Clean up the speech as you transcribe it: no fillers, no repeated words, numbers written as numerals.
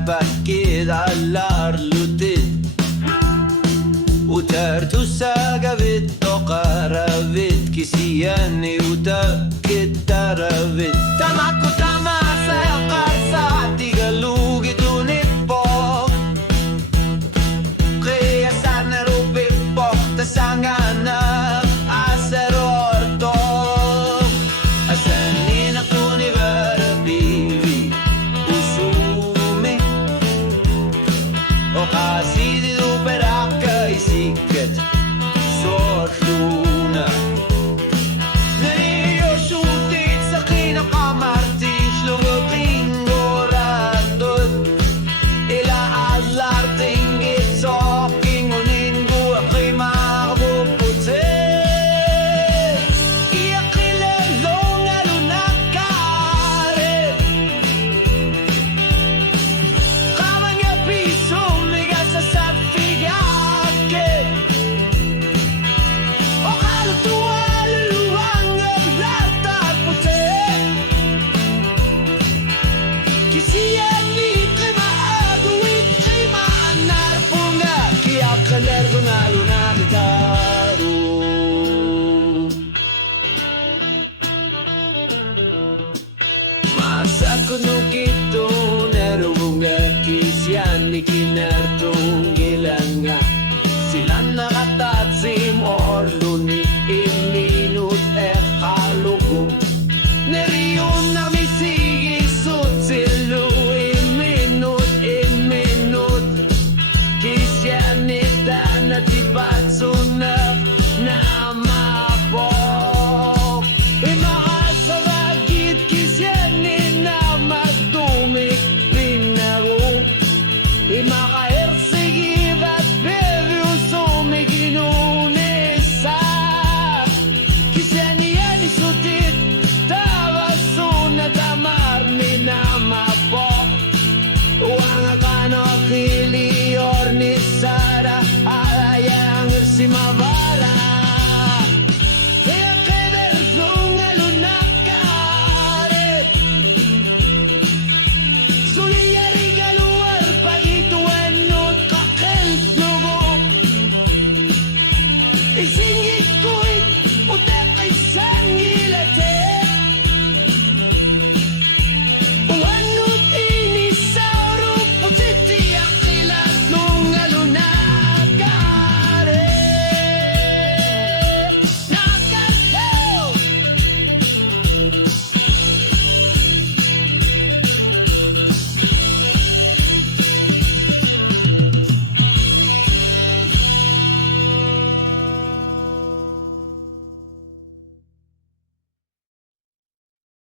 Backet allarlutit وترتوسا قبت وقربت كسياني وتأكد تربت تماكو تماسا يقرصا تيغلوغ دوني بوك قياسا نروبي بوك تسانغانا أسر أورتوك أساني نقوني بربيبي وسومي وقاسيدي دو براكا يسيكت صوتونا نريو شوتيت سقينا قمرتيش لو قينغو راندود إلى أزلار تنجي سوكين ونينغو قيمة غبوتي يقيل اللونة لنكاري قامن يبيسو ميغاسا سافيغاكي وقالوا توالي الوانغ بلارتا البوتي كيسياني